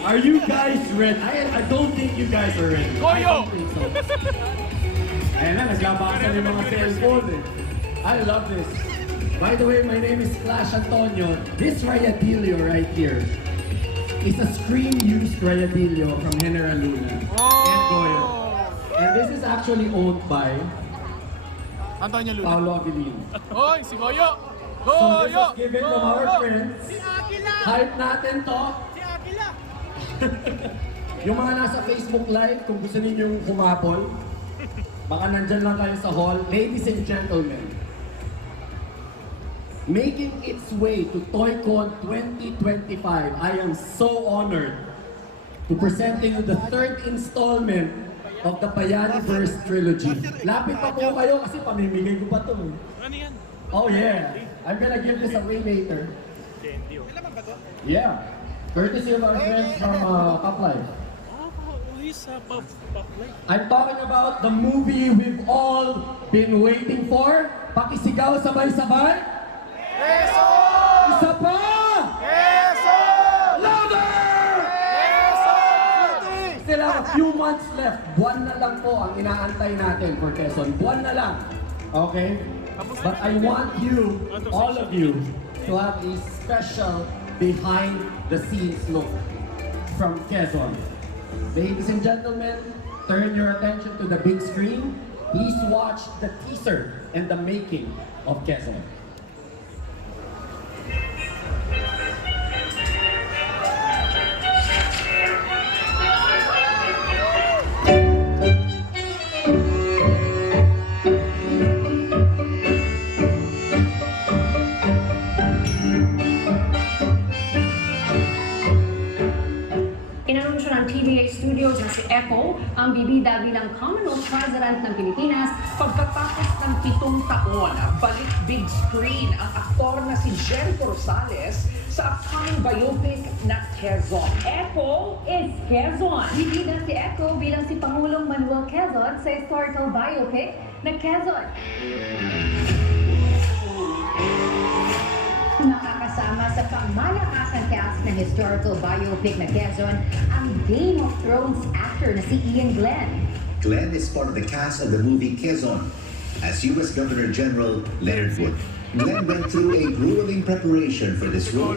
Are you guys ready? I don't think you guys are ready. Goyo! I don't think so. Ayan na, naglabakasan yung mga cellphone eh. I love this. By the way, my name is Flash Antonio. This Rayadillo right here is a screen-used Rayadillo from General Luna and Goyo. And this is actually owned by Antonio Luna. Paolo Avilino. Hoy, si Goyo! So this Goyo! was given from our friends. Hype natin to. Yung mga nasa Facebook Live, kung gusto ninyong humapol, baka nandyan lang tayo sa hall. Ladies and gentlemen, making its way to ToyCon 2025, I am so honored to present to you the third installment of the Payaniverse Trilogy. Lapit pa po kayo kasi pamimigay ko pa ito. Ano yan? Oh yeah, I'm gonna give this away later. Yeah, courtesy of our friends from Top Life. I'm talking about the movie we've all been waiting for. Pakisigaw sabay-sabay. Peso! Isa pa! Peso! Louder! Peso! Still have a few months left. Buwan na lang po ang inaantay natin for Quezon. Buwan na lang. Okay? But I want you, all of you, to have a special behind the scenes look from Quezon. Ladies and gentlemen, turn your attention to the big screen. Please watch the teaser and the making of Quezon. Inanunsyo ng TVA Studios na si Echo ang bibida bilang Commonwealth President ng Pilipinas pagkatapos ng 7 taon. Balik big screen ang aktor na si Jennifer Rosales sa upcoming biopic na Quezon. Echo is Quezon. Bibida si Echo bilang si Pangulong Manuel Quezon sa historical biopic na Quezon. Makakasama sa pangmalakasang cast ng historical biopic na Quezon ang Game of Thrones actor na si Ian Glenn. Glenn is part of the cast of the movie Quezon as U.S. Governor General Leonard Wood. Glenn went through a grueling preparation for this role.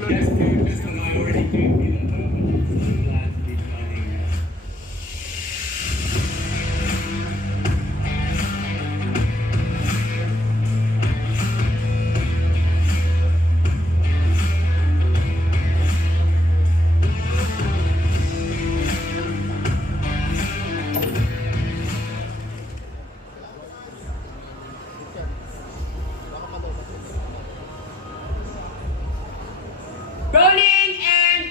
Rolling and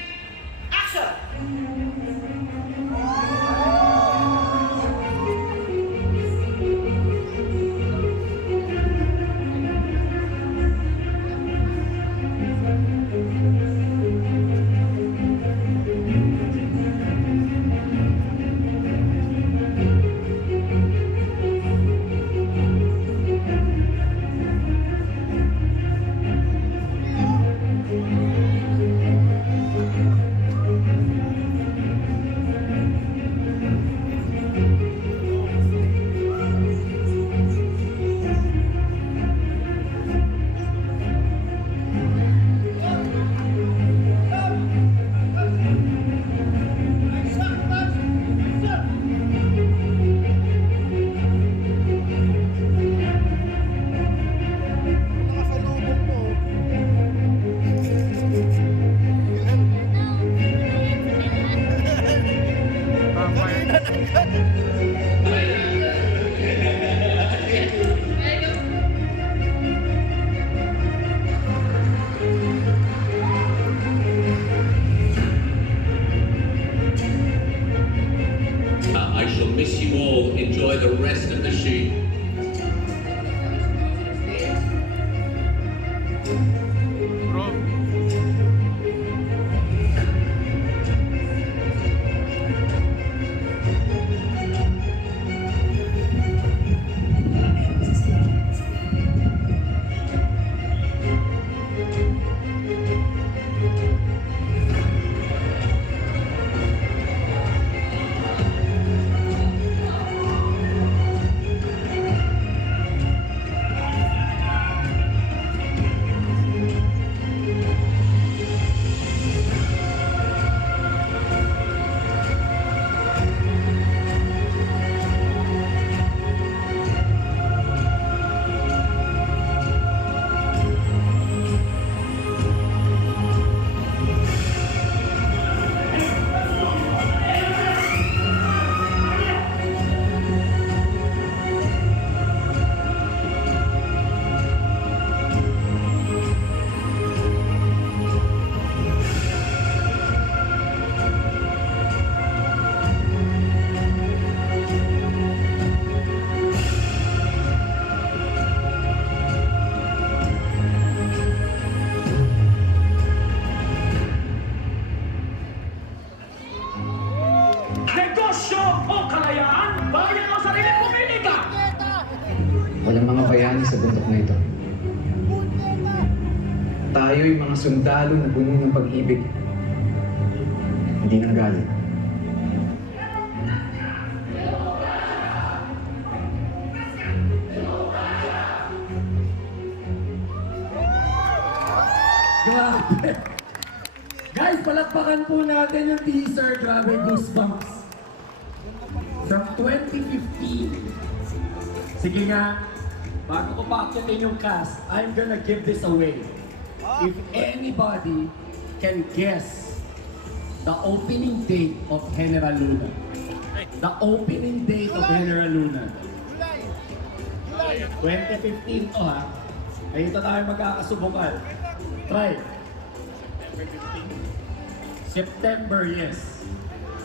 revolusyon o kalayaan, bayan o sariling pumili ka! Walang mga bayani sa bundok na ito. Tayo'y mga sundalo na puno ng pag-ibig. Hindi ng galit. Grabe. Guys, palakpakan po natin yung teaser. Grabe, goosebumps. From 2015. Sige nga, bago ko paakyatin yung cast, I'm gonna give this away. If anybody can guess the opening date of General Luna. The opening date of General Luna. 2015 to ha. Ay ito tayo magkakasubukan. Try. September, yes.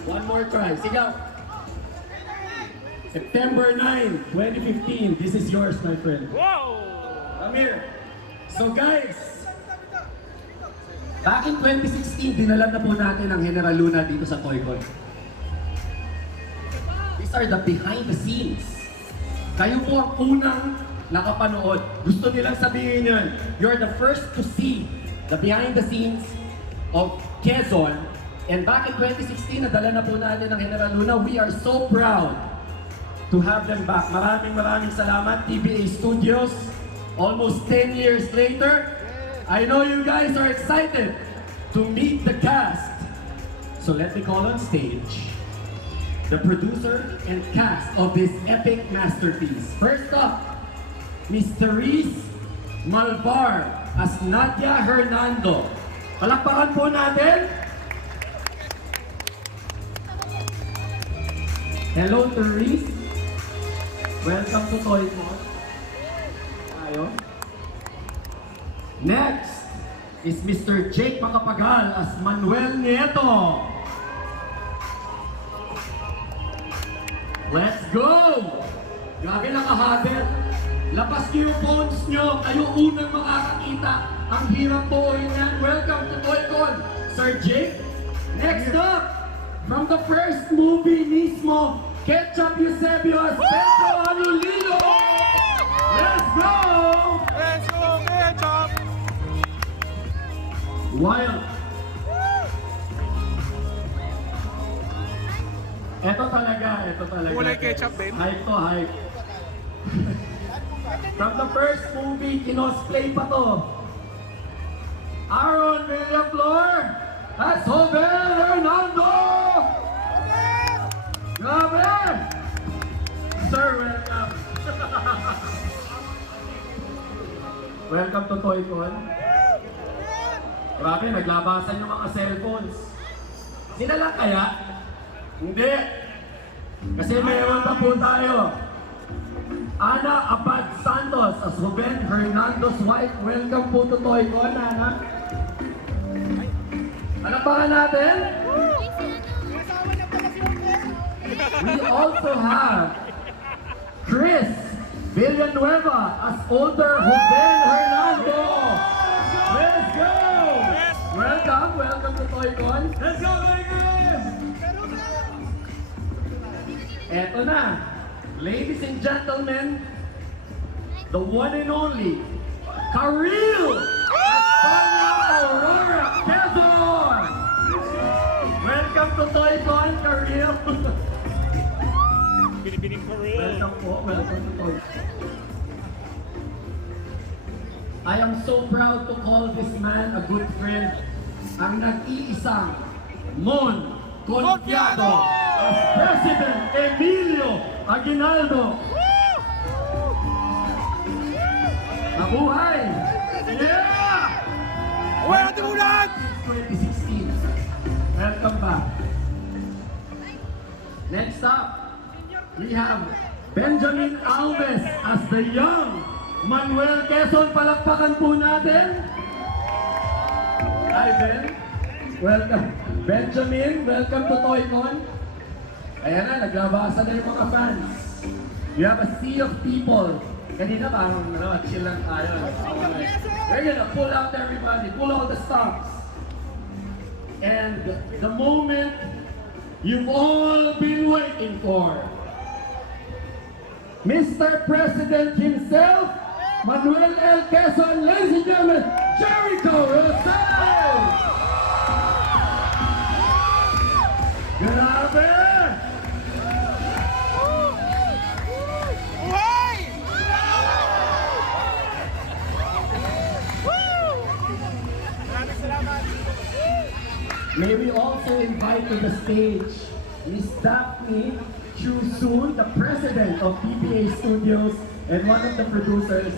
One more try. Sigaw. September 9, 2015. This is yours, my friend. Wow! Amir. So guys, back in 2016, dinala na po natin ang General Luna dito sa Toycon. These are the behind the scenes. Kayo po ang unang nakapanood. Gusto nilang sabihin yun, you're the first to see the behind the scenes of Quezon. And back in 2016, nadala na po natin ang General Luna. We are so proud to have them back. Maraming salamat, TBA Studios. Almost 10 years later, I know you guys are excited to meet the cast. So let me call on stage the producer and cast of this epic masterpiece. First up, Miss Therese Malvar as Nadia Hernando. Palakpakan po natin. Hello, Therese. Welcome to Toycon. Tayo. Next is Mr. Jake Macapagal as Manuel Nieto. Let's go! Grabe nakahabit. Labas niyo yung phones nyo. Kayo unang makakakita. Ang hirap po yan. Welcome to Toycon, Sir Jake. Next up, from the first movie mismo, Ketchup Eusebius, Pedro Anulino. Let's go! Let's go, Ketchup! Wild. Ito talaga. Kulay ketchup, Ben. Hype to, hype. From the first movie, kinosplay pa to. Aaron Villaflor as Jovel Hernando! Grabe! Sir, welcome. Welcome to Toycon. Grabe, naglabasan yung mga cellphones. Sila lang kaya? Hindi. Kasi mayroon pa po tayo. Ana Abad Santos as Ruben Hernando's wife. Welcome po to Toycon, Ana. Ano pa natin? We also have Chris Villanueva as older Ruben Hernando. Let's go! Welcome to Toycon. Let's go, Toycon! Eto na. Ladies and gentlemen, the one and only Karil Espana Aurora Quezon! Welcome to Toycon, Karil! Binibining ko rin. Welcome to Toycon. I am so proud to call this man a good friend. Ang nag-iisang Mon Confiado as President Emilio Aguinaldo. Mabuhay! Yeah! Uwe, natin ulan! 2016. Welcome back. Next up, we have Benjamin Alves as the young Manuel Quezon. Palakpakan po natin. Hi, Ben. Welcome. Benjamin, welcome to Toycon. Ayan na, naglabasan na yung mga fans. You have a sea of people. Kanina parang chill lang tayo. We're gonna pull out everybody, pull all the stops. And the moment you've all been waiting for. Mr. President himself, Manuel L. Quezon, ladies and gentlemen, Jericho Rosales! Grabe! Buhay! Maraming salamat. May we also invite to the stage Miss Daphne Chusun, the president of PBA Studios and one of the producers.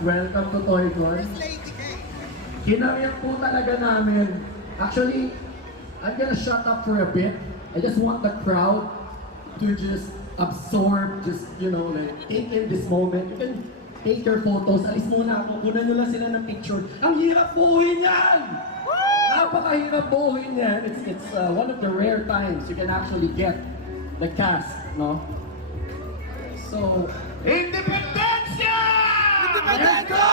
Welcome to Toy Con. Kinamiyak po talaga namin. Actually, I'm gonna shut up for a bit. I just want the crowd to just absorb, just, you know, like, take in this moment. You can take your photos. Alis muna ako. Kunan nyo lang sila ng picture. Ang hirap buuin yan! Napakahirap buuin yan. It's one of the rare times you can actually get the cast, no? So, Independencia! Let's go!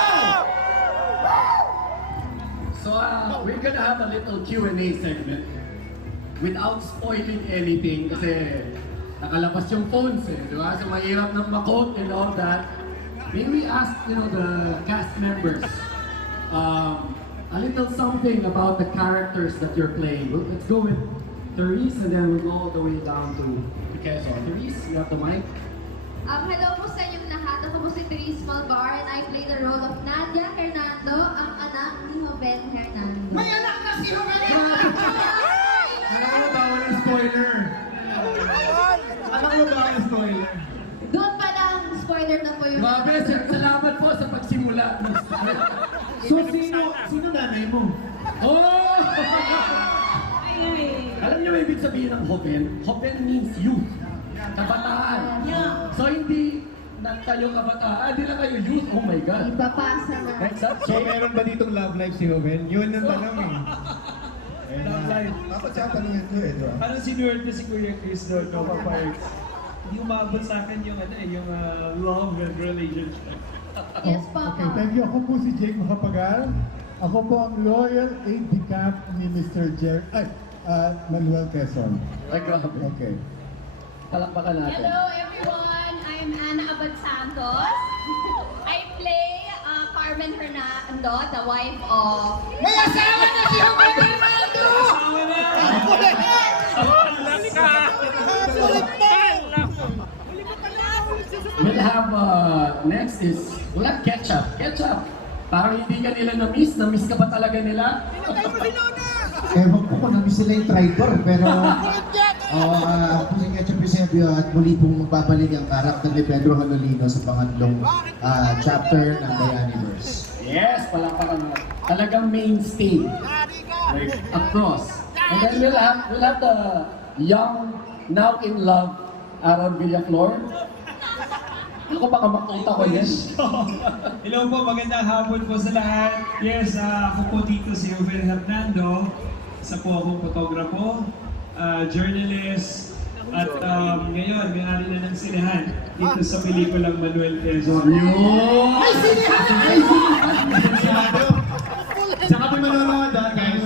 So, we're gonna have a little Q&A segment without spoiling anything kasi nakalabas yung phones eh, di ba? So, mahirap na makot and all that. May we ask, you know, the cast members a little something about the characters that you're playing. Let's go with Therese and then we'll go all the way down to Quezon. Therese, you have the mic. Hello po sa inyong lahat. Ako po si Therese Malvar and I play the role of Nadia Hernando, ang anak ni Joven Hernando. May anak na si Joven! Alam mo ba walang spoiler? Alam mo ba walang spoiler? Doon pa lang, spoiler na po yung... Grabe, sir. Salamat po sa pagsimula. So, sino nanay mo? Oh! Alam niyo ba ibig sabihin ng Joven? Joven means youth. Kabataan. So, hindi na kayo kabataan. Hindi na kayo youth. Oh my God. Ipapasa na. Exactly. So, meron ba ditong love life si Joven? Yun ang tanong eh. Love life. Dapat siya tanongin ko eh, di ba? Parang sinuwerte si Kuya Chris doon, no, kapag hindi umabot sa akin yung, yung love and relationship. Yes, Papa. Okay, thank you. Ako po si Jake Macapagal. Ako po ang loyal aide-de-camp ni Mr. Manuel Quezon. Ay, grabe. Okay. Palakpakan natin. Hello everyone, I'm Ana Abad Santos. I play Carmen Hernando, the wife of... May asawa na si Joven Hernando! We'll have, next is, we'll have Ketchup. Ketchup, parang hindi ka nila na-miss. Na-miss ka ba talaga nila? Ewan ko kung na-miss nila yung Tridor, pero ako si Ketchup Eusebio at muli pong magbabalik ang karakter ni Pedro Hanolino sa pangatlong chapter ng Dianiverse. Yes, palakpakan mo. Talagang mainstay. Like, across. And then we'll have the young, now in love, Aaron Villaflor. Ako baka makita ko yan. Hello po, magandang hapon po sa lahat. Yes, ako po dito si Joven Hernando. Isa po akong fotograpo, journalist, at ngayon, may-ari na ng sinehan dito sa pelikulang Manuel Quezon. Ay, sinihan! Ay, sinihan! Saka po manonood guys.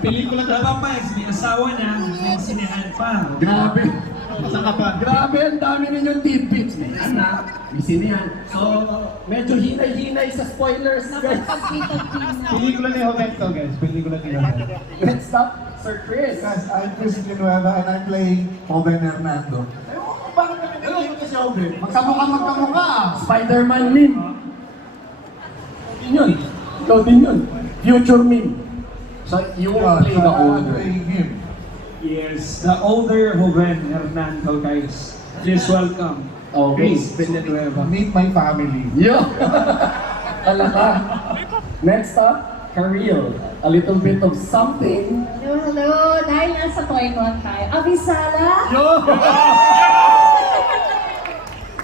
Pelikula talaga pa, may asawa na, may sinehan pa. Grabe. Saka pa. Grabe, ang dami ninyong tidbits. May anak, may sinihan. So, medyo hinay-hinay sa spoilers, guys. Pelikula ni Joven to guys. Pelikula ni Joven. Let's stop, Sir Chris. Guys, I'm Chris Villanueva and I'm playing Joven Hernando. Bakit kami naging ko si Joven? Magkamukha! Spider-Man meme. Din yun. Ikaw din yun. Future meme. So, you will play the I'm older. playing him. Yes, the older Joven Hernando, guys. Please welcome. Okay. Chris Villanueva. Meet my family. Yo! Talaga. Next up, Kareel. A little bit of something. Hello, dahil nasa Toy Con tayo. Abisala! Yo!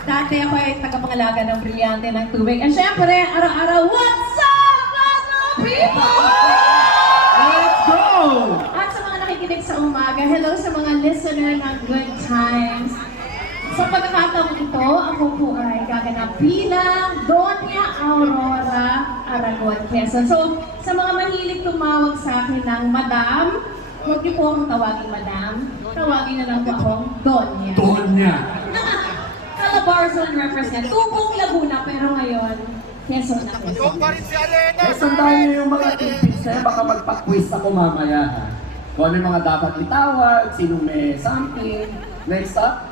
Dati ako ay tagapangalaga ng brilyante ng tubig. And syempre, araw-araw, what's up, mga people? Let's go! At sa mga nakikinig sa umaga, hello sa mga listener ng Good Times. Sa pagkakataong ito, ako po ay gaganap bilang Doña Aurora Aragon Quezon. So, sa mga mahilig tumawag sa akin ng Madam Huwag niyo po akong tawagin madam. Tawagin na lang po akong Donya. Donya. Calabarzon represent. Tubong Laguna, pero ngayon, Quezon na Quezon. Yung pa rin si Alena! Eh, sandaan niyo yung mga tidbits na yan, baka magpa-quiz ako mamaya. Ha? Kung ano yung mga dapat itawag, sinong may something. Next up,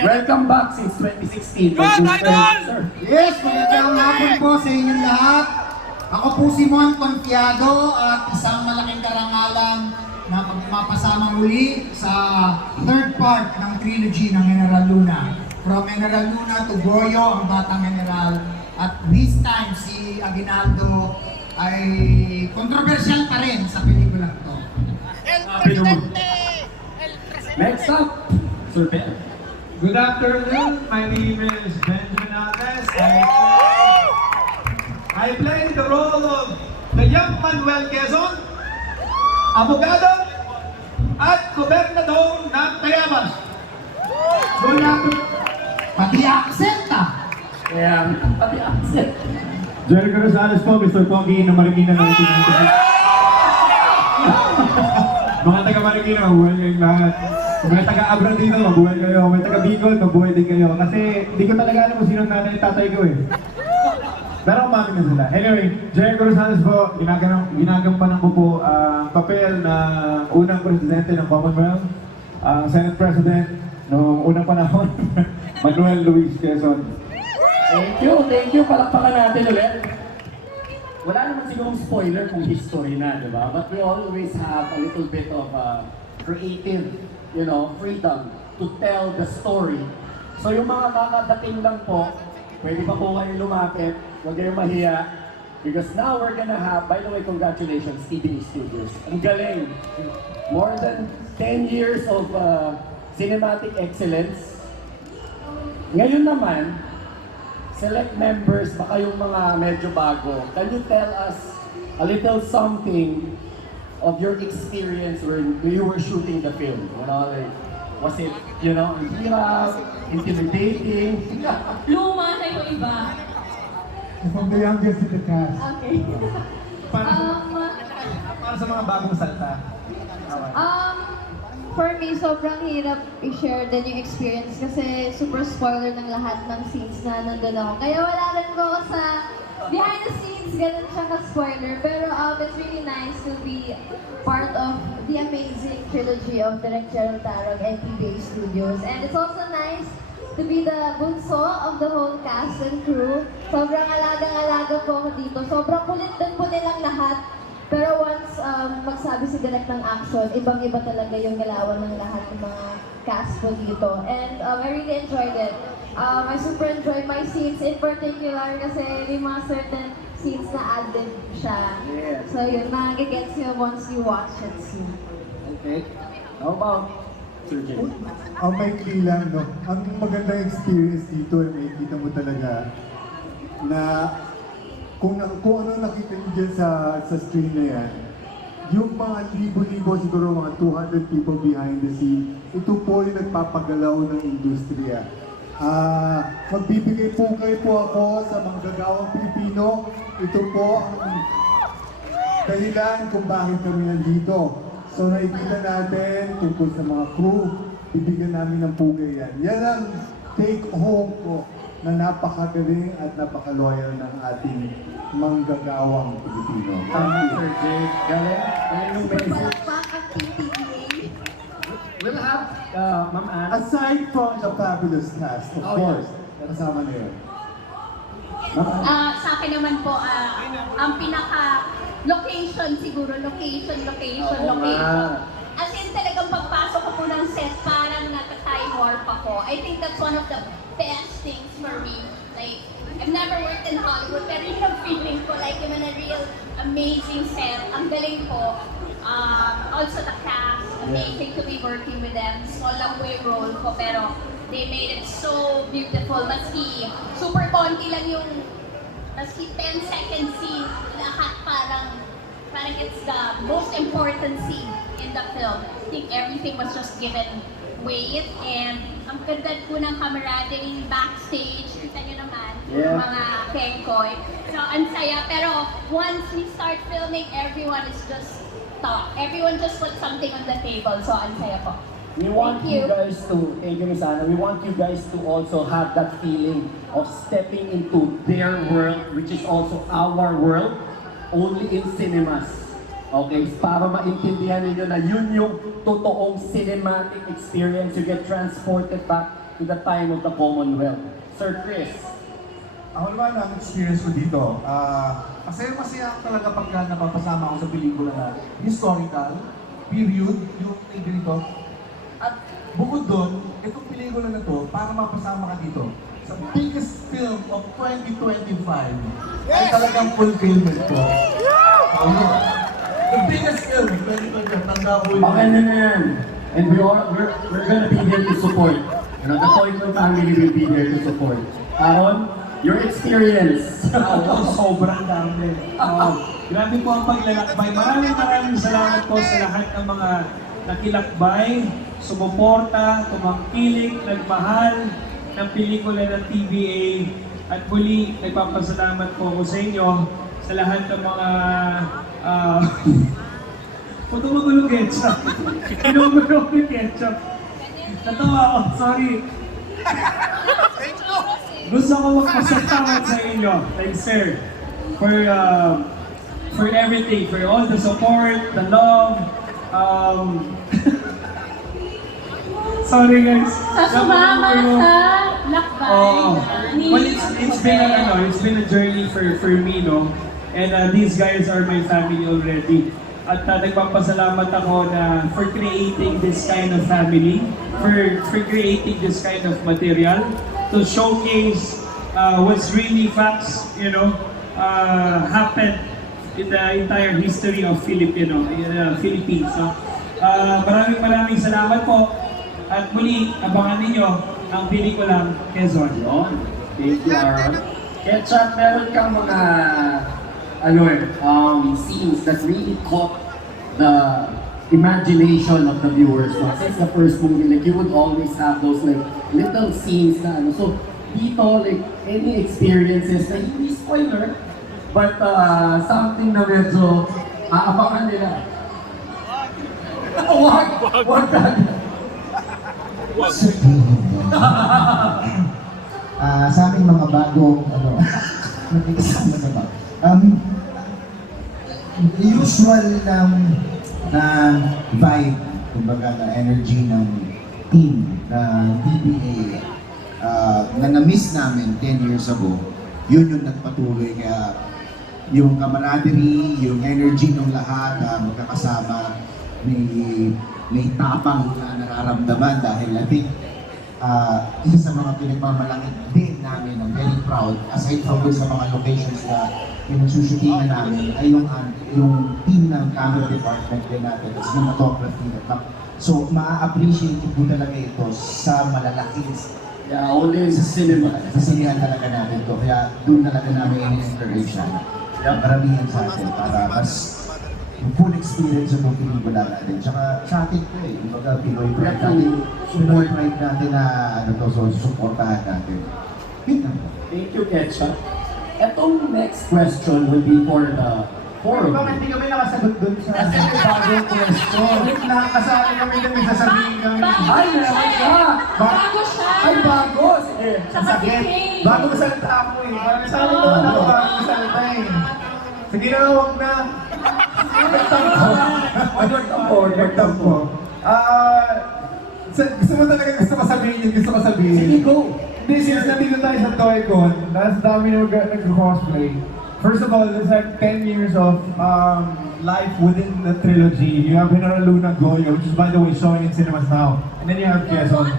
welcome back since 2016. Good, Idol! Sir. Yes, magandang hapon po sa inyong lahat. Ako po si Mon Confiado at isang malaking karangalan na magpapasama muli sa third part ng trilogy ng General Luna. From General Luna to Goyo, ang Batang General. At this time, si Aguinaldo ay kontrobersyal pa rin sa pelikulang to. Next up, Sir Ben. Good afternoon. My name is Benjamin Alves. I play the role of the young Manuel Quezon, abogado at gobernador ng Tayabas. Good afternoon. Pati accent ah! Kaya, pati accent. Jericho Rosales po, Mr. Pogi ng Marikina ng mga taga Marikina, mabuhay kayong lahat. Kung may taga-abroad dito, mabuhay kayo. May taga-Bicol, mabuhay din kayo. Kasi di ko talaga alam kung sino nanay at tatay ko eh. Pero umamin na sila. Anyway, Jericho Rosales po, ginagampanan ko po ang papel na unang presidente ng Commonwealth, ang Senate President noong unang panahon, Manuel Luis Quezon. Thank you. Palakpakan natin ulit. Wala naman sigurong spoiler kung history na, di ba? But we always have a little bit of creative, freedom to tell the story. So yung mga kakadating lang po, pwede pa po kayo lumapit, huwag kayong mahiya. Because now we're gonna have, by the way, congratulations, TBA Studios. Ang galing. More than 10 years of cinematic excellence. Ngayon naman, select members, baka yung mga medyo bago, can you tell us a little something of your experience when you were shooting the film? Like, was it, ang hirap, intimidating? Luma na yung iba. From the youngest in the cast. Okay. Para sa mga bagong salta. For me, sobrang hirap i-share din yung experience kasi super spoiler ng lahat ng scenes na nandun ako. Kaya wala rin ko sa behind the scenes, ganun siya ka-spoiler. Pero it's really nice to be part of the amazing trilogy of Direk Gerald Tarog and TBA Studios. And it's also nice to be the bunso of the whole cast and crew. Sobrang alagang-alaga po ako dito. Sobrang kulit din po nilang lahat. Pero once magsabi si Direk ng action, ibang-iba talaga yung galawan ng lahat ng mga cast po dito. And I really enjoyed it. I super enjoyed my scenes in particular kasi may mga certain scenes na ad-lib siya. Yes. So yun, nagigets yun once you watch it. Okay. How about Sir Jay? Ang maikli lang, no? Ang magandang experience dito, makikita mo talaga na kung ano nakita niyo dyan sa screen na yan, yung mga libo-libo, siguro mga 200 people behind the scene, ito po yung nagpapagalaw ng industriya. Magbibigay po kayo po ako sa mga gagawang Pilipino. Ito po ang dahilan kung bakit kami nandito. So nakikita natin tungkol sa mga crew, bibigyan namin ng pugay yan. Yan ang take home ko na napakagaling at napaka-loyal ng ating manggagawang Pilipino. Tama, Sir Jay. Galing yung message. Palakpak ang TBA. We'll have, Ma'am Anne. Aside from the fabulous cast, of course, kasama na yun. Sa akin naman po, ang pinaka-location siguro, location. As in talagang pagpasok ko po ng set, parang nata-time warp ako. I think that's one of the best things for me. Like, I've never worked in Hollywood, pero yung feeling ko, like, I'm in a real amazing set. Ang galing ko. Also the cast, amazing to be working with them. Small lang po yung role ko, pero they made it so beautiful. Maski super konti lang yung, maski 10-second scene, lahat parang it's the most important scene in the film. I think everything was just given weight, and ang ganda po ng camaraderie backstage. Kita nyo naman, yung mga kengkoy. So, ang saya. Pero once we start filming, everyone is just talk. Everyone just put something on the table. So, ang saya po. We want Thank you you. guys to, thank you, Miss Anna. We want you guys to also have that feeling of stepping into their world, which is also our world, only in cinemas. Okay? Para maintindihan ninyo na yun yung totoong cinematic experience. You get transported back to the time of the Commonwealth. Sir Chris. Ako naman, ang experience ko dito, masaya talaga pagka napapasama ako sa pelikula na historical, period, yung ganito. At bukod doon, itong pelikula na to, para mapasama ka dito, sa biggest film of 2025, ay talagang fulfillment ko. The biggest film of 2025, tanda ko yun. Maganda na yan. And we're gonna be here to support. You know, the Toycon family will be there to support. Aaron, your experience. Sobrang dami. Grabe po ang paglalakbay. Maraming salamat po sa lahat ng mga nakilakbay, sumuporta, tumangkilik, nagmahal ng pelikula ng TVA. At muli, nagpapasalamat po ako sa inyo sa lahat ng mga Huwag ko magulong ketchup. Kinugulong yung ketchup. Natawa ako, sorry. Gusto ko magpasalamat sa inyo, like sir, for everything, for all the support, the love. Sorry guys. Sa sumama sa lakbay. Well, it's been a journey for me, no? And these guys are my family already. At nagpapasalamat ako na for creating this kind of family, for creating this kind of material to showcase what's really facts, you know, happened in the entire history of Philippines. No? Maraming salamat po. At muli, abangan ninyo ang pelikulang Quezon. Thank you, Aaron. Ketchup, meron kang mga scenes that really caught the imagination of the viewers. No? Since the first movie, like, you would always have those like little scenes na ano. So, dito, like, any experiences na hindi spoiler, but something na medyo aabangan nila. Wag Sa aming mga bagong, usual na vibe, kumbaga na energy ng team na TBA na na-miss namin 10 years ago, yun yung nagpatuloy. Kaya yung camaraderie, yung energy ng lahat, magkakasama, may tapang na nararamdaman dahil I think isa sa mga pinagmamalangit din namin, I'm very proud, aside from sa mga locations na yung nagsushootingan namin, ay yung team ng camera department din natin, at cinematography. So, ma-appreciate po talaga ito sa malalaking only sa cinema. Sa sinihan talaga natin ito. Kaya doon talaga namin in-inspiration. Maramihan sa atin para mas full experience sa itong pelikula natin. Tsaka sa atin ito kumbaga Pinoy pride natin. Pinoy pride natin na supportahan natin. Thank you, Ketchup. Etong next question will be for the forum. Bakit hindi kami nakasagot doon sa bagong question? Nakakasali kami na sasabihin kami. Ay, meron ka! Bago siya! Ay, bago! Sige. Saka si Kay. Bago masalita ako Parang sa amin naman ako bago masalita Sige na, huwag na. Nagtampo. Gusto mo talaga gusto ko sabihin. Sige, go! Hindi, since nandito tayo sa Toycon, nasa dami na nag-cosplay. First of all, it's like 10 years of life within the trilogy. You have Hinaraluna Goyo, which is by the way showing in cinemas now. And then you have Quezon.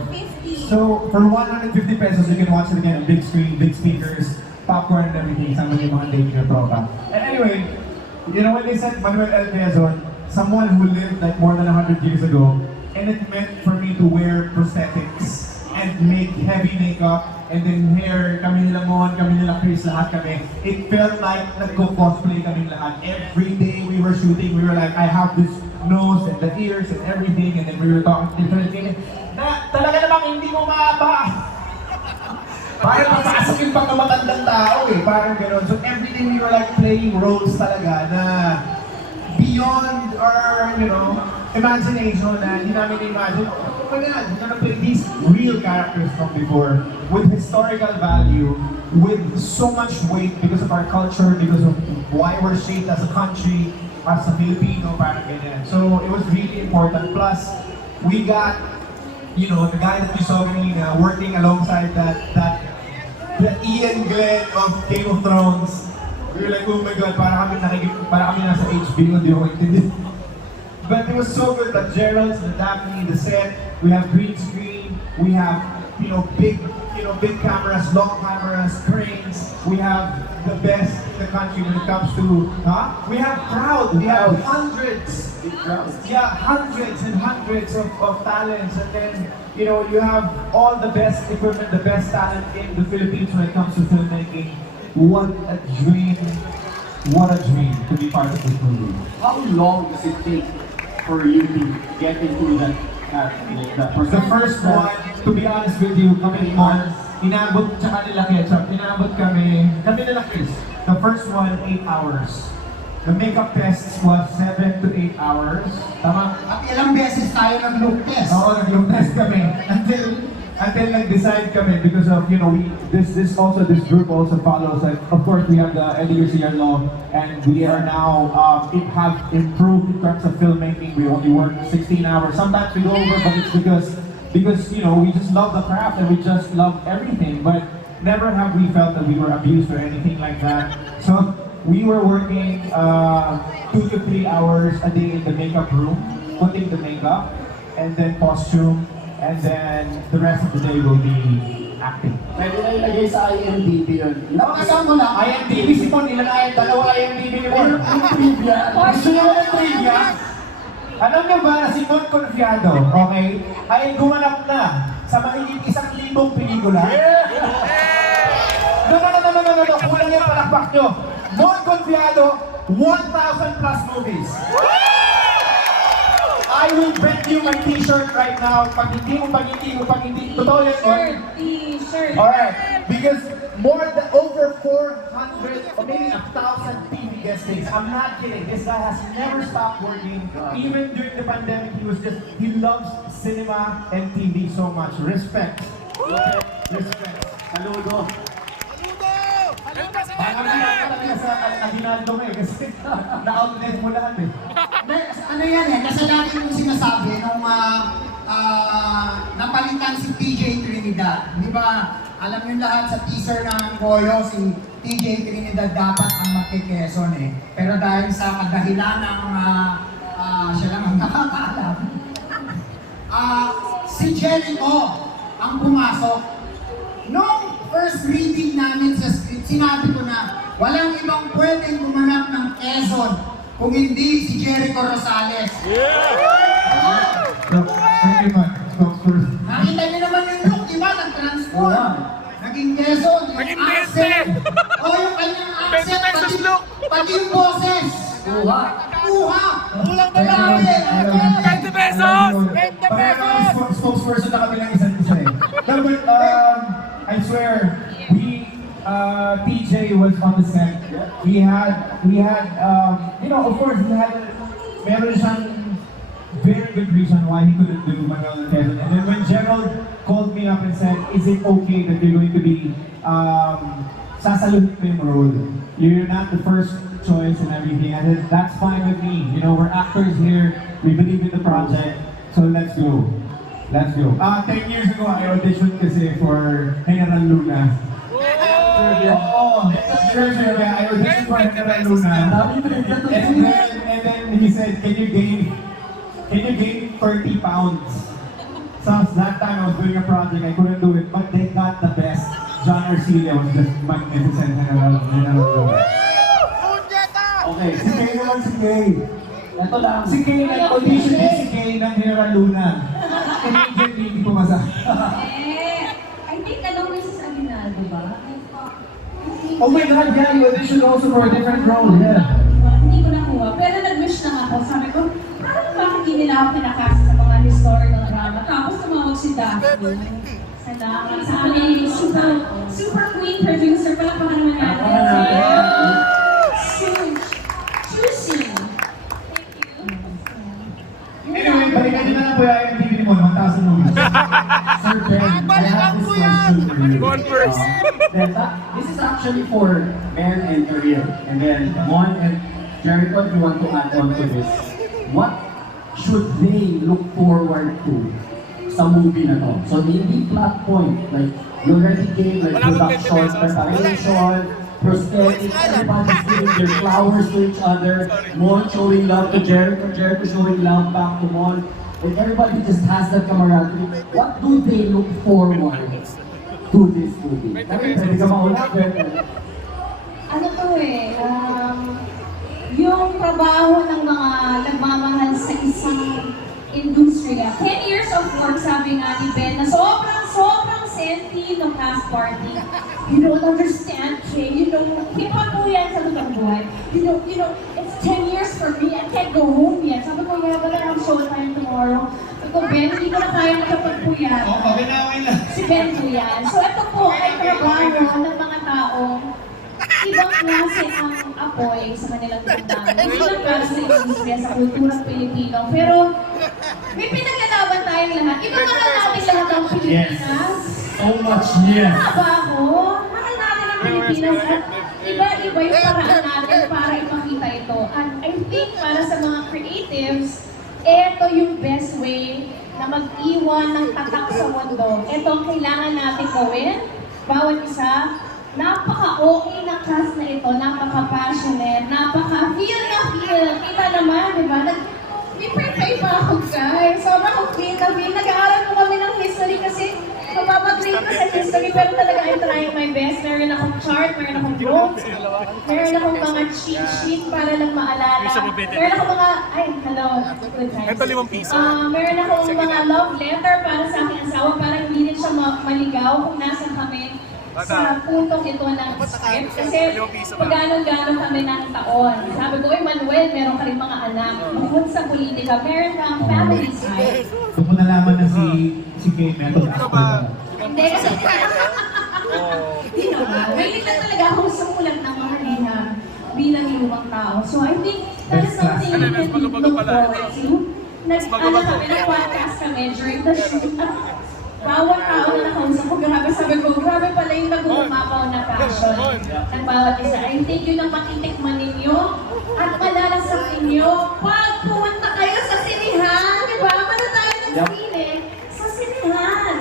So, for 150 pesos, you can watch it again on big screen, big speakers, popcorn and everything. Sama yung mga date na tropa. And anyway, you know when they said Manuel L. Quezon, someone who lived like more than 100 years ago, and it meant for me to wear prosthetics and make heavy makeup, and then hair, kami nila Mon, kami nila Chris, lahat kami. It felt like nagko-cosplay kami lahat. Every day we were shooting, we were like, I have this nose and the ears and everything, and then we were talking different things. Na talaga namang hindi mo maaba. Parang pasasok yung pagkamatandang tao parang gano'n. So every day we were like playing roles talaga na beyond our, imagination na hindi namin imagine, oh my God, we're gonna play these real characters from before with historical value, with so much weight because of our culture, because of why we're shaped as a country, as a Filipino, parang ganyan. So it was really important. Plus, we got, the guy that you saw kanina working alongside the Ian Glenn of Game of Thrones. We were like, oh my God, para kami nasa HBO, di ako intindi. But it was so good, the Geralds, the Daphne, the set, we have green screen, we have, big cameras, long cameras, cranes, we have the best in the country when it comes to, we have crowd, we have hundreds, hundreds and hundreds of talents, and then, you have all the best equipment, the best talent in the Philippines when it comes to filmmaking. What a dream to be part of this movie. How long does it take for you to get into that The first one, to be honest with you, kami ni Mark, inabot tsaka nila Ketchup, inabot kami nila Chris. The first one, 8 hours. The makeup tests was 7 to 8 hours. Tama? At ilang beses tayo nag-look test. Oo, nag-look test kami. Until nag-decide kami because of, this group also follows, like, of course, we have the Eddie Garcia law, and we are now, have improved in terms of filmmaking. We only work 16 hours. Sometimes we go over, but it's because, we just love the craft and we just love everything. But never have we felt that we were abused or anything like that. So, we were working 2 to 3 hours a day in the makeup room, putting the makeup, and then costume, and then the rest of the day will be acting. Pwede na ilagay sa IMDb yun. Nakasama mo lang. IMDb, si Mon, dalawa IMDb ni Mon. Trivia. Gusto nyo ng trivia? Alam nyo ba na si Mon Confiado, okay, ay gumanap na sa mahigit 1,000 pelikula? No, kulang yung palakpak nyo. Mon Confiado, 1,000 plus movies. I will bet you my t-shirt right now. Pag hindi. Totoo yan, Mon? T-shirt. Alright, because over 400 or maybe 1,000 TV guestings. I'm not kidding. This guy has never stopped working. Even during the pandemic, he loves cinema and TV so much. Respect. Respect. Saludo. Parang talaga sa Aguinaldo kasi na-outlet mo lahat eh. Ano yan kasalanan yung sinasabi nung napalitan si TJ Trinidad. Di ba, alam niyo lahat sa teaser ng Goyo, si TJ Trinidad dapat ang magkikeson eh. Pero dahil sa kadahilan ng siya lang ang nakakaalam, si Jericho ang pumasok. Nung first reading namin sa script, sinabi ko na walang ibang pwedeng gumanap ng Quezon kung hindi si Jericho Rosales. Thank you, man. Nakita niyo naman yung look, di ba? Nag-transform. Naging Quezon, yung accent. Yung kanyang accent, pati yung boses. Kuha. Kulang na namin. 20 pesos! 20 pesos! Spokesperson na kami ng isa't isa eh. No, but I swear, TJ was on the set. We had, of course, meron siyang very good reason why he couldn't do Manuel and Quezon. And then when Gerald called me up and said, is it okay that you're going to be sasaluhin mo yung role? You're not the first choice and everything. I said, that's fine with me. We're actors here. We believe in the project. So let's go. 10 years ago, I auditioned kasi for General Luna. I auditioned for General Luna. And then he said, can you gain 30 pounds? So that time I was doing a project, I couldn't do it, but they got the best. John Arcelia was just magnificent General Luna. Okay. Si Kay naman si Kay. Ito lang. Si Kay, nag-audition din si Kay ng General Luna. Immediately, hindi pumasa. I think Mrs. Aguinaldo ba? Oh my God, yeah, you auditioned also for a different role, yeah. Hindi ko nakuha, pero nag-wish lang ako. Sabi ko, parang bakit hindi nila ako pinakasa sa mga historical drama? Tapos tumawag si Daphne. Salamat sa aming super queen producer. Palakpakan naman natin. Soon. Too soon. Thank you. po yung IMDb mo, 1,000 movies. Sir Ben, I have this question for you. Converse. This is actually for Ben and Ariel. And then Mon and Jericho, if you want to add on to this. What should they look forward to sa movie na to? So hindi plot point, like you already gave like production, preparation, prosthetics, everybody's giving their flowers to each other, Mon showing love to Jericho, Jericho showing love back to Mon, and everybody just has that camaraderie. What do they look forward to this movie? Pwede ka mauna, Ano to yung trabaho ng mga nagmamahal sa isang industriya. 10 years of work, sabi nga ni Ben, na sobrang senti ng cast party. You don't understand, Kay. You know, hip-hop po yan sa totoong buhay. You know, it's 10 years for me. I can't go home yet. Sabi ko, yeah, wala akong showtime tomorrow. Sabi ko, Ben, hindi ko na kaya makapagpuyat. Pabinawin lang. Si Ben po yan. So, ito po ay trabaho ng mga taong ibang klase ang apoy sa kanilang damdamin. Ibang klase ng industriya sa kulturang Pilipino. Pero may pinaglalaban tayong lahat. Iba mahal natin lahat ang Pilipinas. So much, yes. Tama ba ako? Mahal natin ang Pilipinas at iba-iba yung paraan natin para ipakita ito. And I think para sa mga creatives, ito yung best way na mag-iwan ng tatak sa mundo. Ito ang kailangan natin gawin. Bawat isa, napaka-okay na cast na ito, napaka-passionate, napaka-feel na feel. Kita naman, di ba? May birthday pa ako, guys. Sobrang complete na feel. Nag-aaral ko kami ng history kasi mapapagrade ko sa history, pero talaga I'm trying my best. Meron akong chart, meron akong notes, meron akong mga cheat sheet para lang maalala. Meron akong mga, hello, good times. Ito 5 piso. Meron akong mga love letter para sa aking asawa para hindi rin siya maligaw kung nasan kami sa puntong ito ng script. Kasi pagano-gano kami ng taon. Sabi ko, Manuel, meron ka rin mga anak. Bukod sa politika, meron kang family side. Doon ko nalaman na si Kay meron na. Hindi kasi hindi naman. Mahilig lang talaga akong sumulat ng mga liham bilang lumang tao. So I think that is something you can look forward to. Nag-ano kami, nag-podcast kami during the shoot. Bawat tao na nakausap ko, grabe sabi ko, grabe pala yung nag-uumapaw na passion ng bawat isa. I think yun ang matitikman ninyo at malalasak ninyo pag pumunta kayo sa sinihan. Diba? Ano tayo ng sine? Sa sinihan.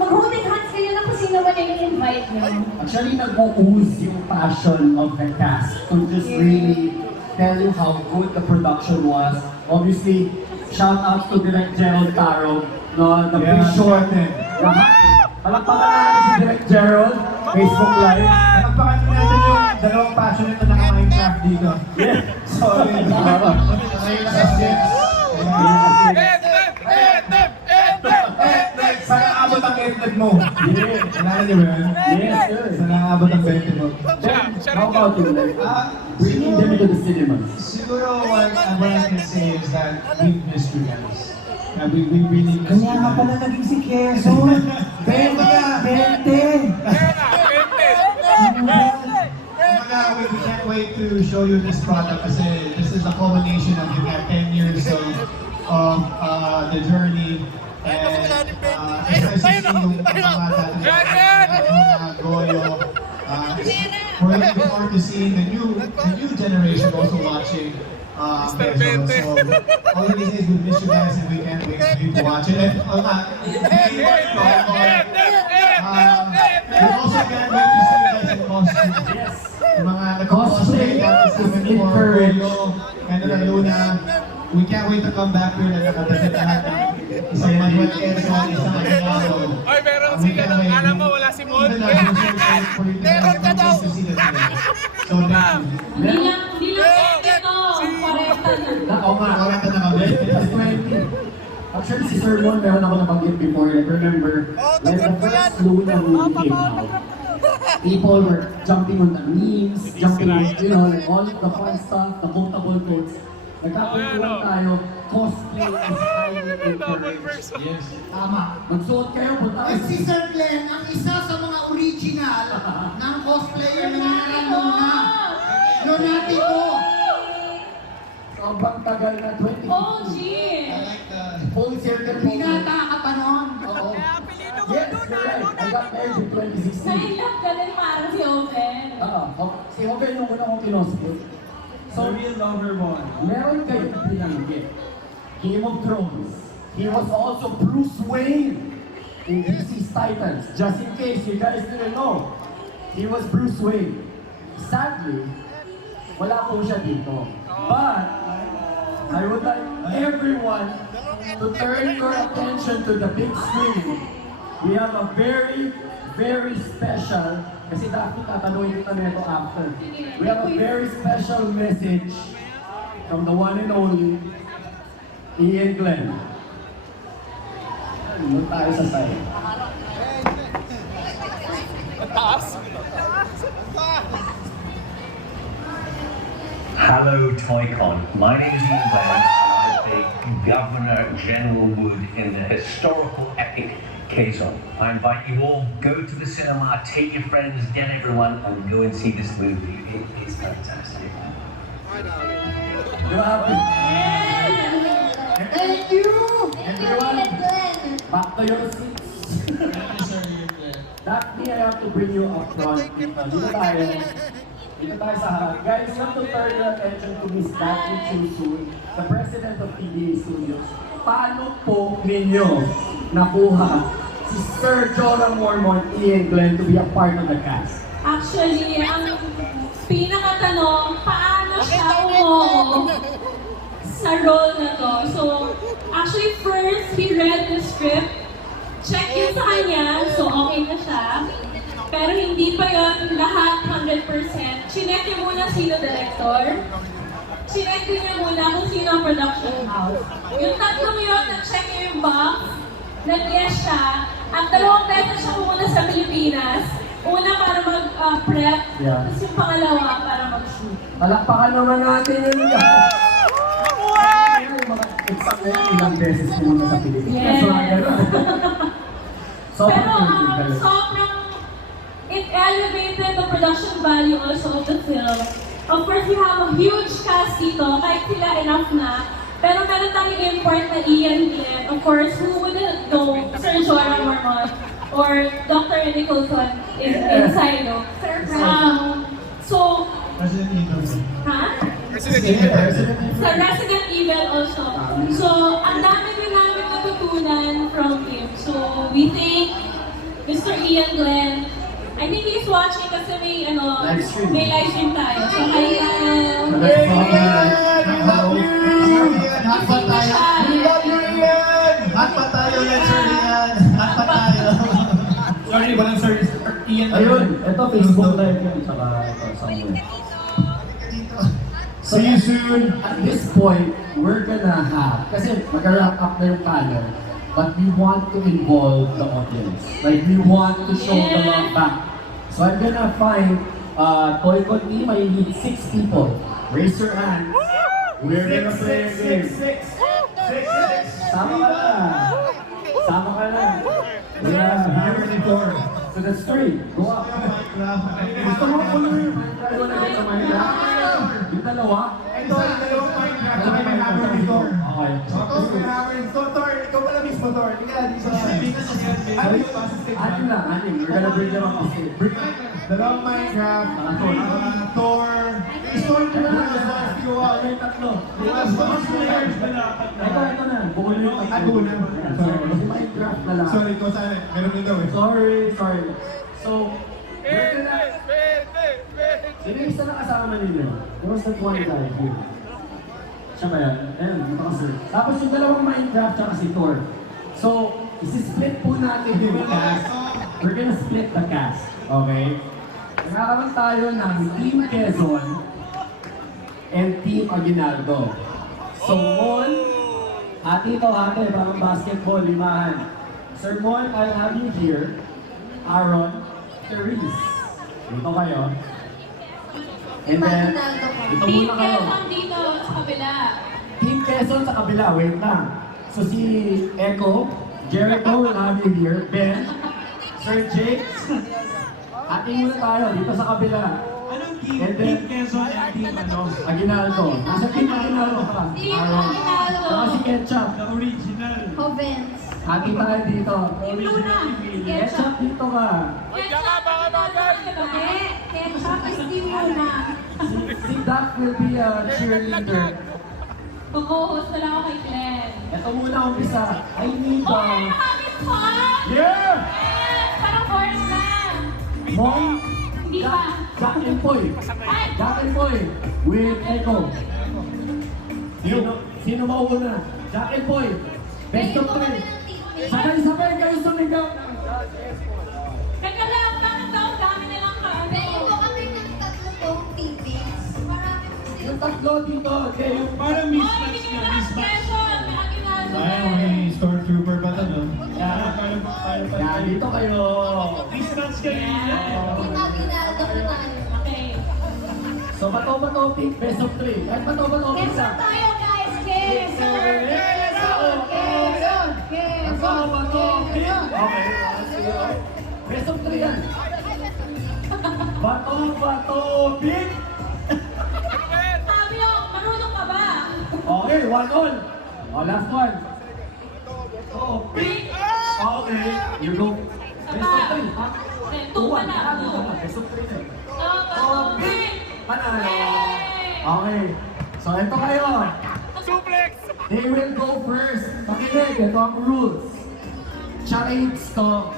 Mag-holding hands kayo na kung sino man yung invite nyo. Actually, nag-ooze yung passion of the cast to just really tell you how good the production was. Obviously, shout out to Direct Gerald Taro, no, the pre-short. Lahat. Palakpakan natin si Direct Gerald, Facebook Live. Palakpakan natin yung dalawang passionate na naka-Minecraft dito. Yeah. Sorry. Ngayon na kasi. Sana abot ang ended mo. Alala niyo ba yun? Yes, sir. Sana abot ang ended mo. How about you? Bringing them to the cinemas. Siguro what I can say is that we missed you guys. We really missed you Kaya nga guys. pala naging si Quezon. Bente ka, bente. We can't wait to show you this product kasi this is the culmination of 10 years of the journey. And especially yung mga bata na Goyo. We're looking forward to seeing the new generation also watching. So all we can say is we miss you guys and we can't wait for you to watch it. And we also can't wait to see you guys in costume. Yung mga nag-cosplay natin sa Goyo, and Luna. We can't wait to come back here na nakadagdag lahat ng isang Manuel Quezon, isang Aguinaldo. Oy, meron si alam mo, wala si Mon. Meron ka daw! So, thank you. Bilang ito, 40 na. Oo nga, 40 na kami. Plus 20. Actually, si Sir Mon, meron ako nabanggit before. Like, remember, when the first Luna movie came out, people were jumping on the memes, jumping on, like all of the fun stuff, the quotable quotes. Nagkakwentuhan tayo, cosplay is highly encouraged. Yes. Tama. Magsuot kayo, punta kayo. Si Sir Glenn, ang isa sa mga original ng cosplayer na nangalan Lunatico. Sobrang tagal na, 2015. OG! Full circle po. Binata ka pa noon. Oo. Yes, you're right. I got married in 2016. Nailap ka din parang si Oven. Si Hogan yung una kong kinosport. So, real lover mo. Meron kayong binanggit. Game of Thrones. He was also Bruce Wayne in DC's Titans. Just in case you guys didn't know, he was Bruce Wayne. Sadly, wala po siya dito. But, I would like everyone to turn your attention to the big screen. We have a very, very special, kasi dapat tatanungin kita nito after. We have a very special message from the one and only Ian Glenn. Doon tayo sa side. Hello, Toycon. My name is Ian Glenn, and I play Governor General Wood in the historical epic K-Zone. I invite you all, go to the cinema, take your friends, get everyone, and go and see this movie. It is fantastic. Grabe. Thank you! Thank you, Ian Glenn. Back to your seats. Daphne, I have to bring you up front. Dito tayo sa harap. Guys, you have to turn your attention to Miss Daphne Chusun, the president of TDA Studios. Paano po ninyo nakuha si Sir Jorah Mormont, Ian Glenn to be a part of the cast? Actually, ang pinakatanong, paano siya umuho sa role na to? So, actually first, he read the script, check yun sa kanya, so okay na siya. Pero hindi pa yun lahat 100%. Chinek niya muna sino director. Chinek din niya muna kung sino ang production house. Yung tatlong yun, na-check niya yung box, nag-yes siya, at 2 beses siya pumunta sa Pilipinas. Una para mag-prep, tapos yung pangalawa para mag-shoot. Palakpakan naman natin yun. Yung mga exam na yun, ilang beses pumunta sa Pilipinas. Yes. Pero Sobrang sobrang, it elevated the production value also of the film. Of course, we have a huge cast dito, kahit sila enough na. Pero meron tayong import na Ian Glenn. Of course, who wouldn't know Sir Jorah Mormont or Dr. Nicholson inside, no? So, Resident Evil. ha? Sa Resident Evil also. So, ang dami din namin natutunan from him. So, we thank Mr. Ian Glenn. I think he's watching kasi may, Live stream. may live stream tayo. So, Ian! We love you, Ian! Hot pa tayo! We love you, Ian! Hot pa tayo, yan, Sir Ian! Hot pa tayo! Sorry, walang sorry. Ian. Ayun, ito Facebook live yun. Tsaka ito, somewhere. See you soon! At this point, we're gonna have, kasi mag-wrap up na yung panel, but we want to involve the audience. Like, we want to show the love back. So I'm gonna find Toycon team, I need 6 people. Raise your hands. We're gonna play a game. Sama ka na. Sama ka na. Yeah, hammer and door. So that's 3. Go up. Gusto mo ko yung Minecraft? Go na dito Minecraft. Yung dalawa? Ito, yung dalawang Minecraft, saka may hammer and door. Okay. Ito, may hammer and door. Thor, ikaw pala mismo, Thor. Hindi ka, dito sa Anim na, anim. We're gonna bring them up to stage. dalawang Minecraft, Thor. Store ka na. May tatlo. Dapat na. Ito na. Bukol yung tatlo. Ah, bukol na. Kasi Minecraft na lang. Sorry, ikaw sana. Meron din daw eh. Sorry. So, we're gonna... Sino yung isa na kasama ninyo? There was that one guy here. Siya ba yan? Ayun, dito ka sir. Tapos yung dalawang Minecraft tsaka si Thor. So, isi-split po natin yung cast. We're gonna split the cast. Okay? Nagkakaroon tayo ng Team Quezon and Team Aguinaldo. So, Mon, ate, parang basketball, limahan. Sir Mon, I'll have you here. Aaron, Therese. Dito kayo. And then, dito Team muna kayo. Quezon dito sa kabila. Team Quezon sa kabila, wait lang. So si Echo, Jericho will have you here. Ben, Sir Jake. Ating muna tayo dito sa kabila. Anong Team And then, Quezon and Team Aguinaldo. Nasa Team Aguinaldo ka. Team Aguinaldo. Saka si Ketchup. The original. Hovens. Hati tayo dito. Team Luna. Ketchup dito ka. Ketchup is Team Luna. Si Doc will be a cheerleader. Mag-host na lang ako kay Glenn. Ito muna umpisa. I need We're having fun! Yeah! Yes! Parang horse na! Mom, Hindi pa. Jack and Poy. Ay! Jack and Poy with Echo. Sino mauna? Jack and Poy. Best of three. Sabay-sabay kayo sumigaw. Teka lang, bakit daw dami na lang ka? Pwede po kami ng tatlo pong tippings. Marami po sila. Yung tatlo dito. Okay, yung Parang Oh, mismatch hindi na, nyo lang mismatch. Quezon! May Aguinaldo Ay, na. may stormtrooper pa to, no? Yan, dito kayo. Mismatch kayo. Team Aguinaldo po tayo. Okay. So, bato-bato pick, best of three. Kahit bato-bato pick Quezon tayo, guys! Quezon! Bato-bato pick. Okay, best of three yan. Bato-bato pick. Sabi nyo, marunong ka ba? Okay, 1-all. Oh, last one. Oh, pick. Okay, you go. Best of three. Ha? Tuwa na. Best of three na. Oh, pick. Panalo. Okay. So, ito kayo. Suplex! They will go first. Makinig, ito ang rules. Charades to.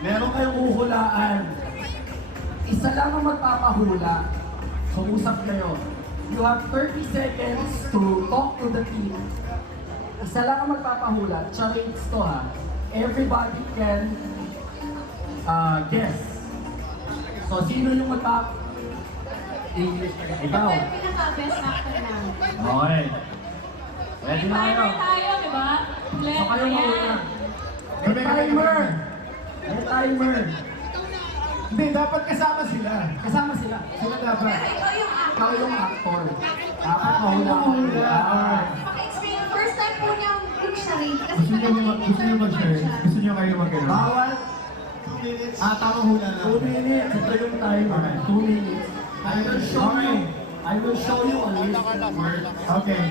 Meron kayong uhulaan. Isa lang ang magpapahula. So, usap kayo. You have 30 seconds to talk to the team. Isa lang ang magpapahula. Charades to ha. Everybody can guess. So, sino yung English na ikaw. Ito yung pinaka-best actor namin. Okay. Ready na kayo. Timer tayo, di ba? So kayo Ayan. mauna. May timer! May timer! Hindi, dapat kasama sila. Kasama sila. Sila dapat. Pero ikaw yung actor. Ikaw yung actor. Dapat mahula. Experience, first time po niyang mag-charade. Kasi Gusto niyo mag-share? Gusto niyo kayo mag-share? Bawal. Tamang hula na. 2 minutes. Ito yung timer. 2 minutes. I will show you a list of words. Okay.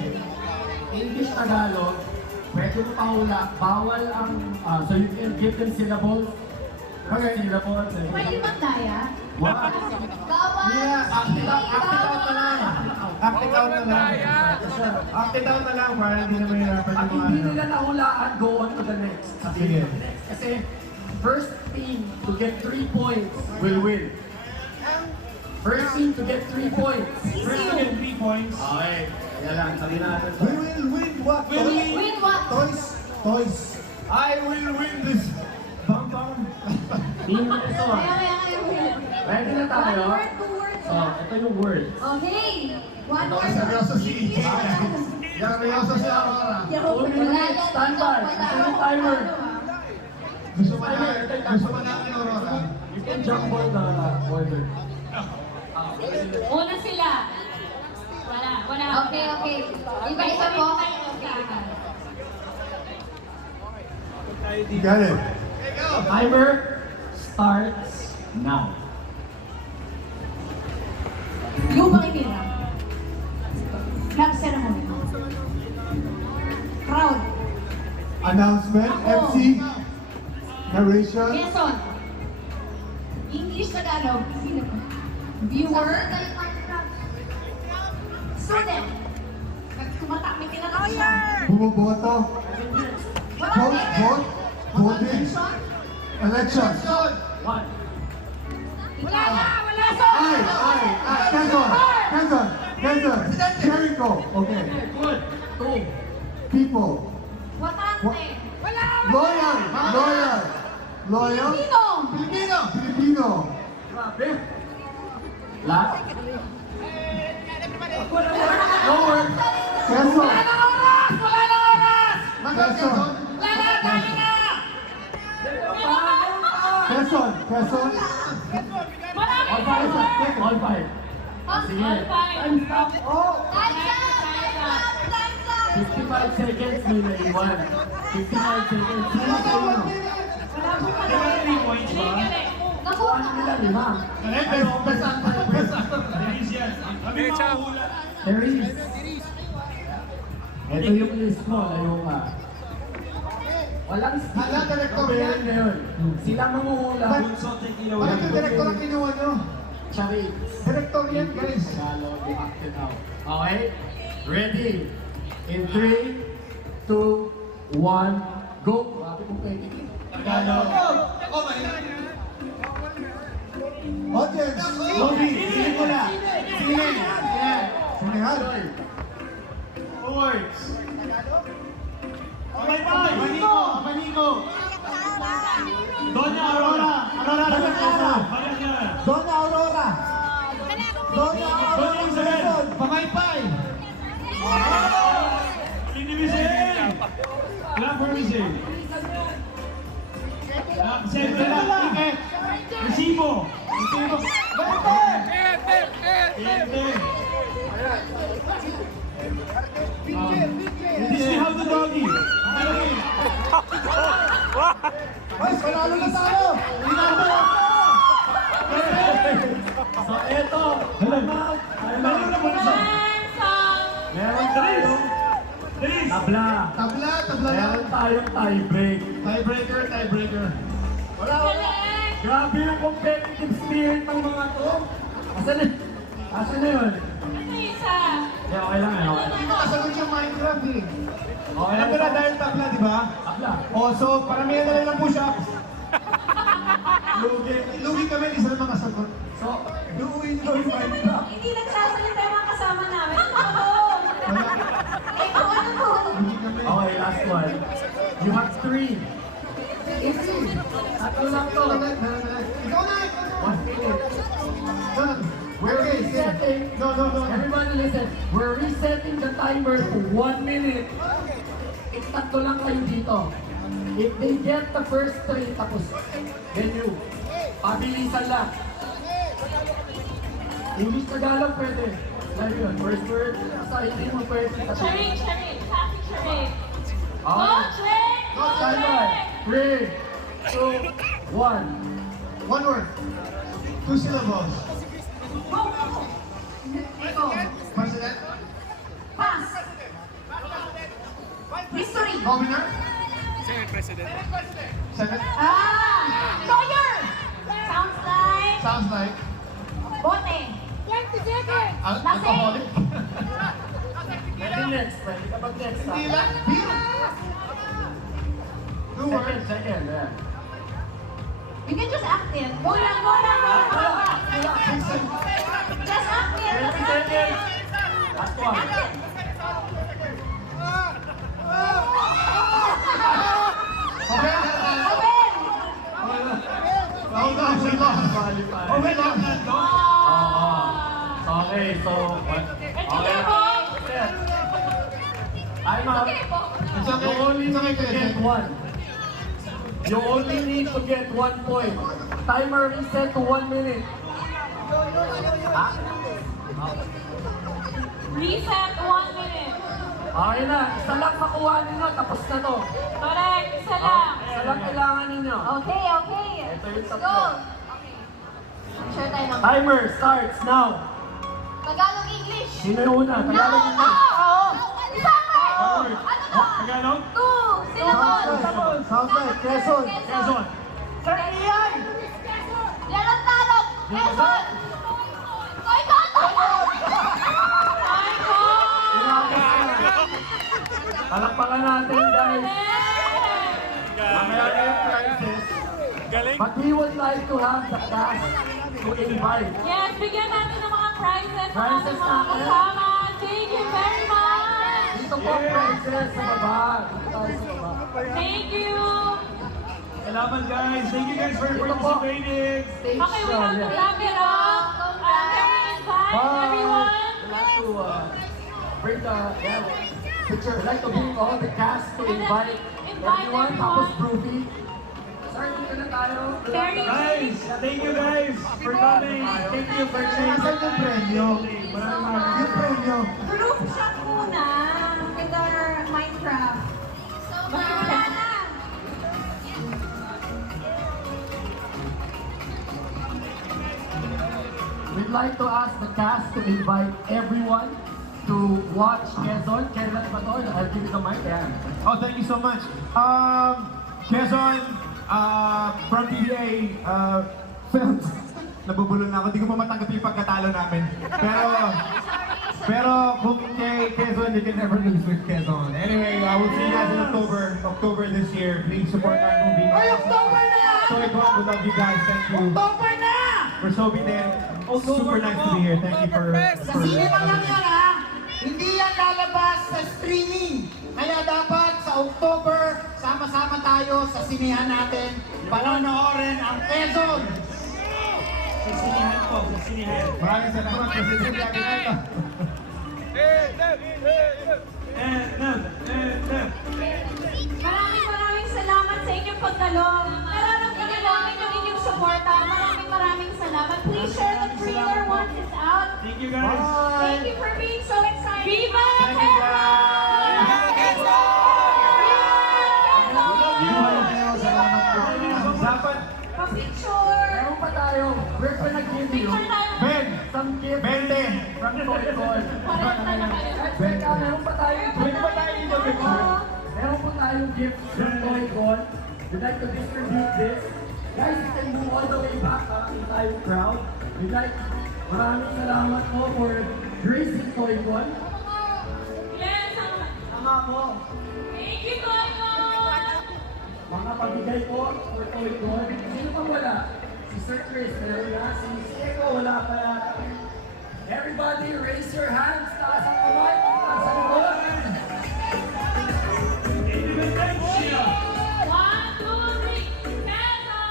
English, Tagalog, pwede mo pahula. Bawal ang, so you can give them syllables. Okay. Syllables. Pwede ba daya? What? Bawal! Yeah, acting out na lang. Acting out na lang. Acting out na lang para hindi naman hirapan Pag yung hindi mga nila nahulaan, go on to the next. Sige. Kasi first team to get 3 points will win. First team to get 3 points. First to get 3 points. Okay. Kaya lang, sabi natin to. We will win what? Win what? Toys? Toys. I will win this. Bang bang. Team ito ah. Kaya. Ready na tayo? One word, 2 words. So, ito yung words. Okay. One Ito, word. seryoso si seryoso si Aurora. 2 minutes, standby. Ito yung timer. Gusto ba namin Aurora? You can jump on the order. Una sila. Wala. Okay. Iba-iba po. Got it. Timer starts now. Lubang itira. Flag ceremony. Crowd. Announcement, MC, narration. Quezon. English, Tagalog. Sino pa? Viewer. Student. Kumata, may tinatapos siya. Bumoboto. Vote. Voting. Election. One. Ikaw. Wala sa. Quezon. Jericho. Okay. Good. 2. People. Watante. Loyal. Filipino. Grabe. Last. No word. Quezon. Quezon. All five. All five. Sige. Time stop. Oh. 55 seconds may naiwan. 55 seconds. Sino kayo? Di ba 3 points ba? Nakuha nila 5. Pero best actor. There is Kami mahuhula. Terry. Ito yung list mo, layo ka. Walang skill. Hala, director Pero yan. ngayon, sila manguhula. Bunso, tequila. Bakit yung director ang kinuha nyo? Charades. Director yan, guys. Tagalog, you acted out. Okay? Ready? In 3, 2, 1, go! Grabe kong pwede. Tagalog. Audience. Logi, sino ko na? Sino? Sinihan. Words. Pagaypay. Maniko. Doña Aurora. Donna Aurora. Donna Aurora. Doña Isabel. Pangaypay. Hindi Michelle. Clap for Michelle. Siyempre lang. Tiket. Resibo. Ente. Disney How to Doggy. Ay, panalo na tayo. So, eto. Time out. Meron tayong tabla. Tabla na. Meron tayong tie break. Tiebreaker. Wala. Grabe yung competitive spirit ng mga to. Asan na yun? Yeah, okay lang. Okay lang. Nakasagot yung Minecraft eh. Okay Alam lang. mo na dahil tabla, di ba? Tabla. Oh, so paramihan na lang ng push-ups. Lugi kami, isa lang makasagot. So, doing those Minecraft. Hindi nagsasalita yung mga kasama namin. Ikaw, ano to? Okay, last one. You have 3. Easy. Tatlo lang to. Ikaw na! 1 minute. We're resetting. No. Everybody listen. We're resetting the timer to 1 minute. Tatlo lang kayo dito. If they get the first 3, tapos. Then you. Pabilisan lang. English, Tagalog, pwede. Like yun. First word. Basta hindi mo pwede. Charing. Happy charing. Okay. Go, Timer. 3, 2, 1. One word. 2 syllables. President. Pass. History. Governor. Senate President. Senate. Lawyer. Sounds like. Bote. Alcoholic. Pwede next. Pwede kapag next. Hindi lang. Beer. 2 words. Second. Yeah. You can just act it. Go lang. Just act it. 20 seconds. Last one. Okay. Hold on. Okay lang. Okay, so... Okay lang. Time out. It's okay. You only need to get 1. You only need to get 1 point. Timer reset to 1 minute. Reset 1 minute. Okay na. Isa lang makuha ninyo. Tapos na to. Correct. Isa lang. Isa lang kailangan ninyo. Okay. Ito yung Go. tatlo. Share tayo ng Timer starts now. Tagalog English. Sino yung una? Tagalog No. English. Isa ka. Word. Ano to? Tagalog? 2 syllables. Sounds like Quezon. Quezon. Yan ang Tagalog. Quezon. Ay, gato! Ay, Palakpakan natin guys. Mamaya na yung prizes. Galing. But we would like to have the cast to invite. Yes, bigyan natin ng mga prizes sa Prizes ating mga natin. kasama. Thank you very much. Dito po prizes sa baba. Dito tayo sa baba. Thank you. Salamat guys. Thank you guys for participating. Stage Okay, we have to yeah. wrap it up. Can we invite everyone? We'd like to bring the picture. We'd like to bring all the cast to invite everyone. Tapos Groovy. Sir, dito na tayo. Very Guys, thank you guys for coming. Thank you for sharing. Nasaan yung premyo? Maraming Yung premyo. Group shot muna with our Minecraft. With we'd like to ask the cast to invite everyone to watch Quezon. Kailan ba to? I'll give you the mic. Yan. Oh, thank you so much. Quezon, from PBA Films. Nabubulol na ako. Di ko pa matanggap yung pagkatalo namin. Pero kung kay Quezon, you can never lose with Quezon. Anyway, I will see you guys in October this year. Please support our movie. Ay, October na! So icon, we love you guys. Thank you. October na! For Sobi din. Super nice to be here. Thank you for... Sa cinema lang yan, ha? Hindi yan lalabas sa streaming. Kaya dapat sa October, sama-sama tayo sa sinihan natin. Panonoorin ang Quezon. Sa sinihan po, sa sinihan. Maraming salamat kasi sinabi na ito. Maraming salamat sa inyong pagdalo. Nararamdaman namin yung inyong suporta. Maraming salamat. Please share the trailer once it's out. Thank you guys. Thank you for being so excited. Viva Thank you, Dapat, Pa-picture! Meron pa tayo. We're gonna give you Ben! some gifts 20! from Toy. Teka, meron pa tayong Pwede ba tayo dito, picture? Meron po tayong gifts from Toy. We'd like to distribute this. Guys, you can move all the way back para kita yung crowd. We'd like, maraming salamat po for gracing Toy. Yes! Tama po. Thank you, Toyo! Mga pabigay po for Toy. Sino pa wala? Si Sir Chris, wala. Si Eko, wala pa yata. Everybody, raise your hands. Taas ang kamay. Taas ang likod. One, two, three,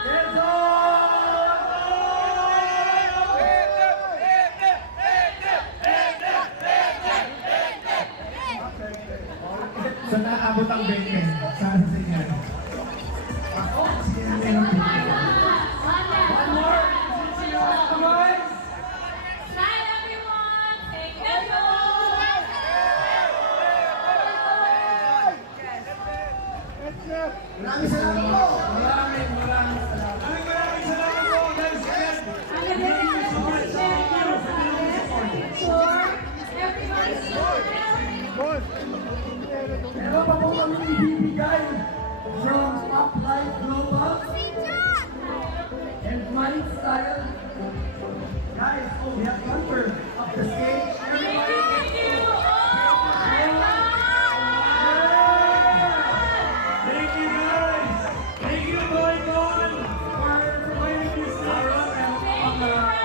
Quezon! Sa naabot ang 20. Sana sa inyo. One more. Come on. Smile, everyone! Thank you! Maraming salamat po. Maraming salamat. Meron pa po kami ibibigay from Uplight Global and Mind Style. Guys, we have number of the stage. Everybody get Thank you guys! Thank you, Boycon! For providing this Oh my God!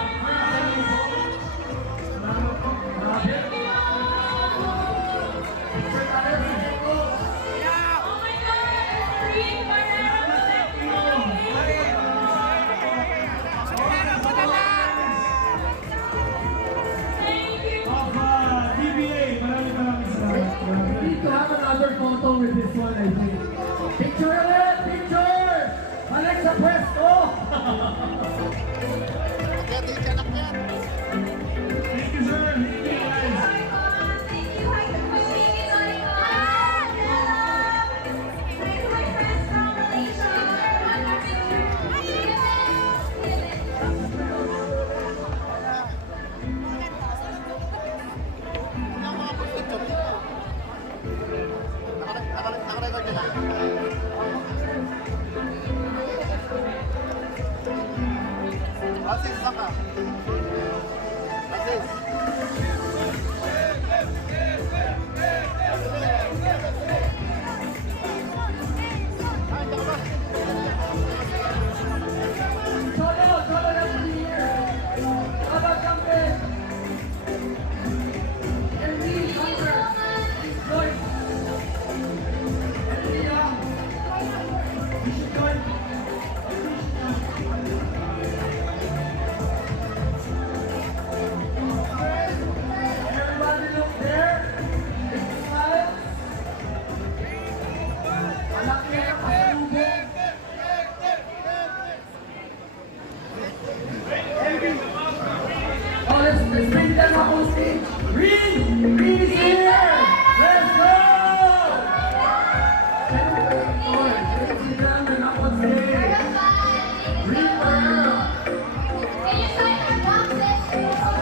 Green Thank you! DBA, maraming salamat. We need to have another photo with this one, I think. Picture ulit! Picture! Alexa Presto! Thank you, sir. Thank you, guys. Can you sign our boxes?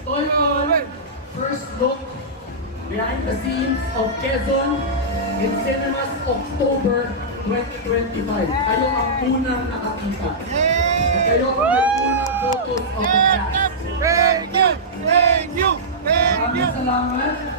Toyon, first look behind the scenes of Quezon in cinemas October 2025. Kayo ang unang nakakita. At kayo ang may unang photos of the cast. Thank you! Thank you! Maraming salamat.